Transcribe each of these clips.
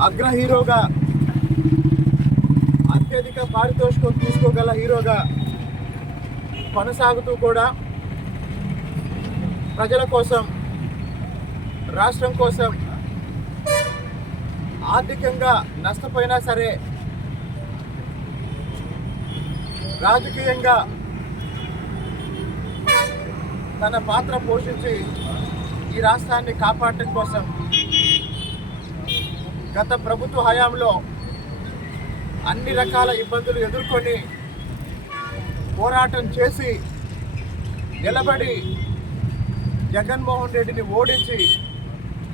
అగ్ర హీరోగా అత్యధిక పారితోషికం తీసుకోగల హీరోగా కొనసాగుతూ కూడా ప్రజల కోసం రాష్ట్రం కోసం ఆర్థికంగా నష్టపోయినా సరే రాజకీయంగా తన పాత్ర పోషించి ఈ రాష్ట్రాన్ని కాపాడటం కోసం గత ప్రభుత్వ హయాంలో అన్ని రకాల ఇబ్బందులు ఎదుర్కొని పోరాటం చేసి నిలబడి జగన్మోహన్ రెడ్డిని ఓడించి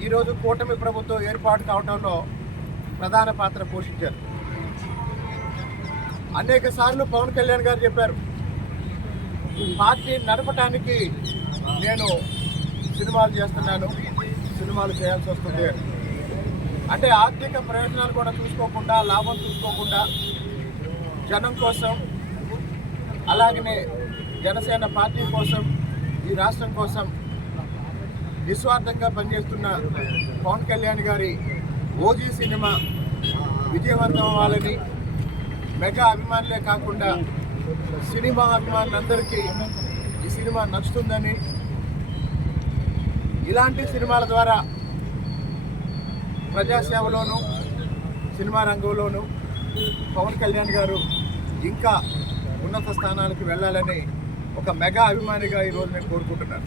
ఈరోజు కూటమి ప్రభుత్వం ఏర్పాటు కావడంలో ప్రధాన పాత్ర పోషించారు. అనేక సార్లు పవన్ కళ్యాణ్ గారు చెప్పారు పార్టీ నడపటానికి నేను సినిమాలు చేస్తున్నాను సినిమాలు చేయాల్సి వస్తుంది. అంటే ఆర్థిక ప్రయోజనాలు కూడా చూసుకోకుండా లాభం చూసుకోకుండా జనం కోసం అలాగనే జనసేన పార్టీ కోసం ఈ రాష్ట్రం కోసం నిస్వార్థంగా పనిచేస్తున్న పవన్ కళ్యాణ్ గారి ఓజీ సినిమా విజయవంతం అవ్వాలని మెగా అభిమానులే కాకుండా సినిమా అభిమానులందరికీ ఈ సినిమా నచ్చుతుందని ఇలాంటి సినిమాల ద్వారా ప్రజాసేవలోను సినిమా రంగంలోను పవన్ కళ్యాణ్ గారు ఇంకా ఉన్నత స్థానాలకు వెళ్ళాలని ఒక మెగా అభిమానిగా ఈరోజు నేను కోరుకుంటున్నాను.